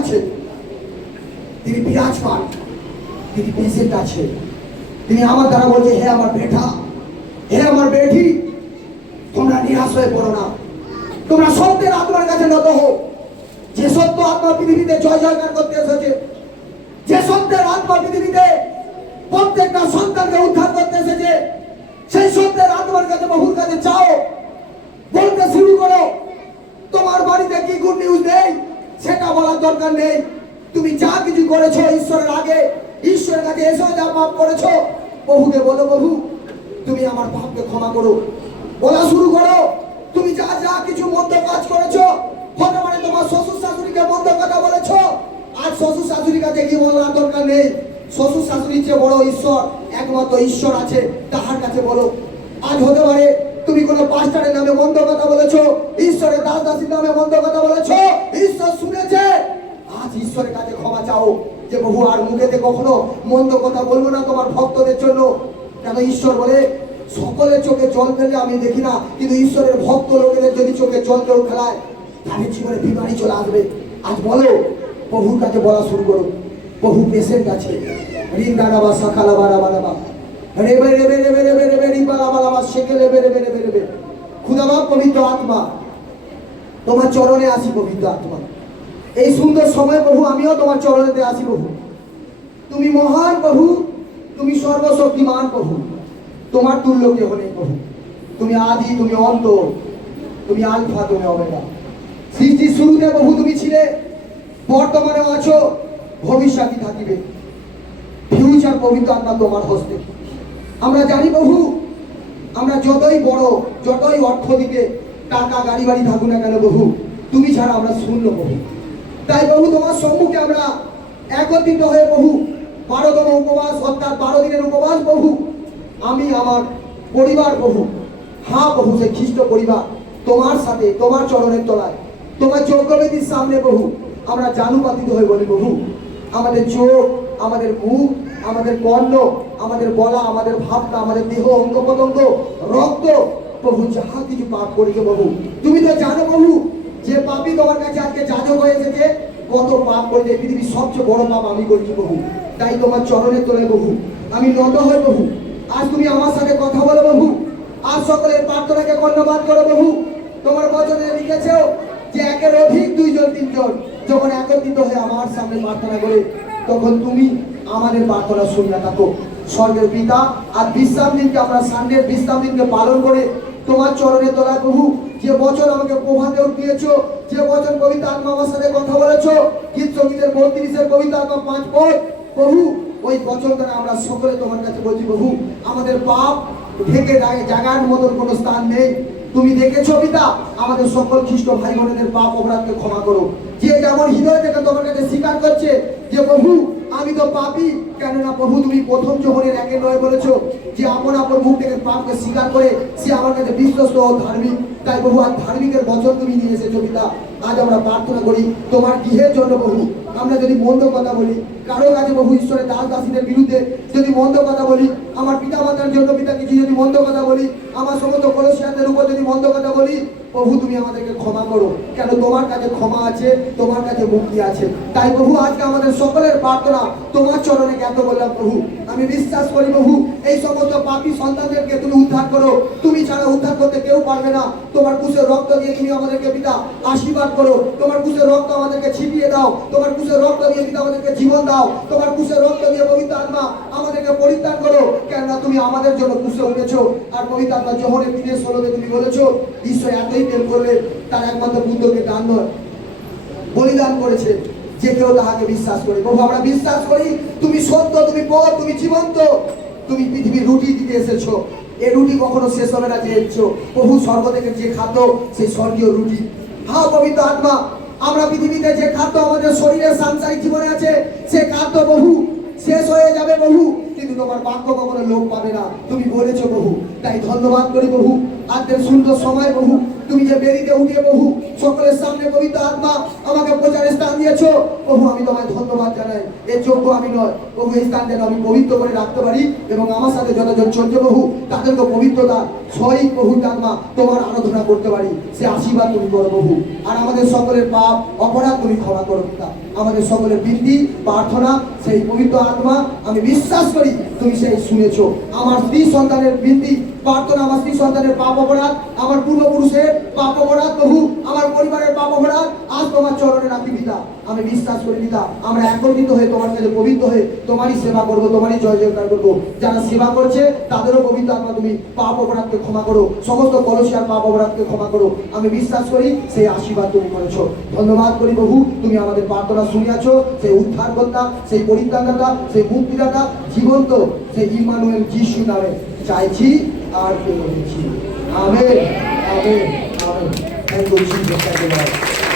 আছে, তিনি বিরাজমান, তিনি পেশেন্ট আছে। তিনি আমার দ্বারা বলছে, হে আমার বেটা, হে আমার বেটি, তোমরা নিরাশ হয়ে পড়ো না, তোমরা সত্যের আত্মার কাছে নত হও। যে সত্য আত্মা পৃথিবীতে জয় জয়কার করতে এসেছে, যে সত্যের আত্মা পৃথিবীতে প্রত্যেকটা সন্তানকে উদ্ধার করতে এসেছে, সেই সত্যের আত্মার কাছে, বহুর কাছে চাও, বলতে শুরু করো। তোমার বাড়িতে কি গুড নিউজ নেই সেটা বলার দরকার নেই। তুমি যা কিছু করেছো ঈশ্বরের আগে, ঈশ্বরের কাছে এসো, যা পাপ করেছো প্রভুকে বলো, প্রভু তুমি আমার পাপকে ক্ষমা করো। বলা শুরু করো। তুমি যা যা কিছু মন্দ কাজ করেছো, হতে পারে তোমার শ্বশুর শাশুড়িকে মন্দ কথা বলেছো, আজ শ্বশুর শাশুড়ির কাছে গিয়ে বলার দরকার নেই। শ্বশুর শাশুড়ির চেয়ে বড় ঈশ্বর, একমাত্র ঈশ্বর আছে, তাহার কাছে বলো। আজ হতে পারে তুমি কোনো পাস্টারের নামে মন্দ কথা বলেছো, ঈশ্বরের দাস দাসীর নামে মন্দ কথা বলেছো, ঈশ্বর শুনেছে। আজ ঈশ্বরের কাছে ক্ষমা চাও যে প্রভু আর মুখেতে কখনো মন্দ কথা বলবো না তোমার ভক্তদের জন্য। কেন ঈশ্বর বলে, সকলের চোখে জল ফেলে আমি দেখি না, কিন্তু ঈশ্বরের ভক্ত লোকেদের যদি চোখে জল কেউ খেলায় তাদের জীবনে বিমারি চলে আসবে। আজ বলো, প্রভুর কাছে বলা শুরু করো। প্রভু পেশেন্ট আছে। রিন্দারাবা সাকালাবা রাবারাবা রেবে রেবে রেবে রেবে রেবে রিবালাবালাবা শেকে রেবে রেবে রেবে রেবে। খুদাবা পবিত্র আত্মা, তোমার চরণে আসি পবিত্র আত্মা। এই সুন্দর সময় প্রভু আমিও তোমার চরণেতে আসি প্রভু। তুমি মহান প্রভু, তুমি সর্বশক্তিমান প্রভু, তোমার তুল্য কেহ নেই প্রভু। তুমি আদি, তুমি অন্ত, তুমি আলফা, তুমি ওমেগা। সৃষ্টির শুরুতে প্রভু তুমি ছিলে, বর্তমানেও আছো, ভবিষ্যৎই থাকিবে। ফিউচার পবিত্র আত্মা তোমার হস্তে। আমরা জানি প্রভু, আমরা যতই বড়, যতই অর্থ দিকে টাকা গাড়ি বাড়ি থাকুক না কেন প্রভু, তুমি ছাড়া আমরা শূন্য প্রভু। তাই প্রভু তোমার সম্মুখে আমরা একত্রিত হয়ে প্রভু 12তম উপবাস, অর্থাৎ 12 দিনের উপবাস প্রভু, আমি আমার পরিবার প্রভু, হ্যাঁ প্রভু সেই খ্রিস্ট পরিবার তোমার সাথে, তোমার চরণের তলায়, তোমার যজ্ঞবেদীর সামনে প্রভু আমরা জানুপাতিত হয়ে বলি প্রভু, আমাদের চোখ, আমাদের মুখ, আমাদের কর্ণ, আমাদের বলা, আমাদের ভাবনা, আমাদের দেহ, অঙ্গ প্রত্যঙ্গ, রক্ত প্রভু যাহা কিছু পাপ করেছে প্রভু, তুমি তো জানো প্রভু যে পাপী তোমার কাছে আজকে যাজক হয়ে এসেছে, কত পাপ করেছে। পৃথিবীর সবচেয়ে বড় পাপ আমি করেছি প্রভু। তাই তোমার চরণের তলায় প্রভু আমি নত হই প্রভু। আজ তুমি আমার সাথে কথা বলো প্রভু। আজ সকলের প্রার্থনাকে ধন্যবাদ করো প্রভু। তোমার বচনে লিখেছো যে একের অধিক দুইজন তিনজন যখন একত্রিত হয়ে আমার সামনে প্রার্থনা করে, তখন তুমি আমাদের প্রার্থনা শুনে থাকো। স্বর্গের পিতা, আর বিশ্রাম দিনকে আমরা সানডের বিশ্রাম দিনকে পালন করে তোমার চরণে তোলা প্রভু, যে বচন আমাকে প্রভাতে দিয়েছো, যে বচন পবিত্র আত্মা আমার সাথে কথা বলেছো, গীত সঙ্গীতের 32-এর পবিত্র আত্মা 5 পদ প্রভু, ওই বচন দ্বারা আমরা সকলে তোমার কাছে বলছি প্রভু, আমাদের পাপ ঢেকে জাগার মতন কোনো স্থান নেই। তুমি দেখেছো পিতা আমাদের সকল খ্রিস্ট ভাই বোনেদের পাপ অপরাধকে ক্ষমা করো। যে যেমন হৃদয় থেকে তোমার কাছে স্বীকার করছে যে প্রভু আমি তো পাপী, কেননা প্রভু তুমি প্রথম যোহনের 1-9 বলেছো যে আপন আপন মুখ থেকে পাপকে স্বীকার করে সে আমার কাছে বিশ্বস্ত ও ধার্মিক। তাই প্রভু আজ ধার্মিকের বচন তুমি নিয়ে এসেছো পিতা। আজ আমরা প্রার্থনা করি তোমার গৃহের জন্য প্রভু, আমরা যদি মন্দ কথা বলি কারো কাছে প্রভু, ঈশ্বরের দাস দাসীদের বিরুদ্ধে যদি মন্দ কথা বলি, আমার পিতা মাতার জন্য পিতা কিছু যদি মন্দ কথা বলি, আমার সমস্ত কলসিয়ানদের উপর যদি মন্দ কথা বলি, প্রভু তুমি আমাদেরকে ক্ষমা করো। কেন তোমার কাছে ক্ষমা আছে, তোমার কাছে মুক্তি আছে। তাই প্রভু আজকে আমাদের সকলের প্রার্থনা তোমার চরণে জ্ঞাত করলাম প্রভু। আমি বিশ্বাস করি প্রভু এই সমস্ত পাপী সন্তানদেরকে তুমি উদ্ধার করো। তুমি ছাড়া উদ্ধার করতে কেউ পারবে না। তোমার কুশের রক্ত দিয়ে তুমি আমাদেরকে পিতা আশীর্বাদ করো। তোমার কুশের রক্ত আমাদেরকে ছিটিয়ে দাও। তোমার কুশের রক্ত দিয়ে পিতা আমাদেরকে জীবন দাও। তোমার কুশের রক্ত দিয়ে পবিত্র আত্মা আমাদেরকে পরিত্রাণ করো। কেননা তুমি আমাদের জন্য কুশে উঠেছো। আর পবিত্র আত্মা যোহনের 3:16 তুমি বলেছো ঈশ্বর এতই প্রেম করলে তার একমাত্র পুত্রকে দান বলিদান করেছে যে কেউ তাহাকে বিশ্বাস করে। প্রভু আমরা বিশ্বাস করি তুমি সত্য, তুমি পথ, তুমি জীবন্ত, তুমি পৃথিবীর রুটি দিতে এসেছো। এই রুটি কখনো শেষ হবে না যে এসেছো প্রভু। স্বর্গ থেকে যে খাদ্য সেই স্বর্গীয় রুটি। হ্যাঁ পবিত্র আত্মা, আমরা পৃথিবীতে যে খাদ্য আমাদের শরীরের সাংসারিক জীবনে আছে সে খাদ্য প্রভু শেষ হয়ে যাবে প্রভু, কিন্তু তোমার বাক্য কখনো লোপ পাবে না, তুমি বলেছো প্রভু। তাই ধন্যবাদ করি প্রভু আজকের সুন্দর সময় প্রভু, তুমি যে বেরিতে উঠে প্রভু সকলের সামনে পবিত্র আত্মা আমাকে প্রচারের স্থান দিয়েছো প্রভু, আমি তোমায় ধন্যবাদ জানাই। এর যোগ্য আমি নয় প্রভু, এই স্থান যেন আমি পবিত্র করে রাখতে পারি এবং আমার সাথে যতজন চলছে প্রভু তাদেরকে পবিত্রতা সহি প্রভু আত্মা তোমার আরাধনা করতে পারি, সে আশীর্বাদ তুমি করো প্রভু। আর আমাদের সকলের পাপ অপরাধ তুমি ক্ষমা করো পিতা। আমাদের সকলের বিনতি প্রার্থনা সেই পবিত্র আত্মা আমি বিশ্বাস করি তুমি সেই শুনেছো। আমার স্ত্রী সন্তানের বিনতি প্রার্থনা, আমার স্ত্রী সন্তানের পাপ অপরাধ, আমার পূর্বপুরুষের পাপ অপরাধ প্রভু, আমার পরিবারের পাপ অপরাধ আজ তোমার চরণে রাখি পিতা। আমি বিশ্বাস করি পিতা আমরা একত্রিত হয়ে তোমার কাছে পবিত্র হয়ে তোমারই সেবা করবো, তোমারই জয় জয়কার করবো। যারা সেবা করছে তাদেরও পবিত্র আত্মা তুমি পাপ অপরাধকে ক্ষমা করো, সমস্ত কলসিয়ার পাপ অপরাধকে ক্ষমা করো। আমি বিশ্বাস করি সেই আশীর্বাদ তুমি করেছো। ধন্যবাদ করি প্রভু, তুমি আমাদের প্রার্থনা শুনিয়াছো। সেই উদ্ধারকর্তা, সেই পরিত্রাণদাতা, সেই মুক্তিদাতা, জীবন্ত সেই ইম্মানুয়েল যিশু নামে চাইছি আর পেয়েছি। Amen, amen, amen. Thank you Jesus.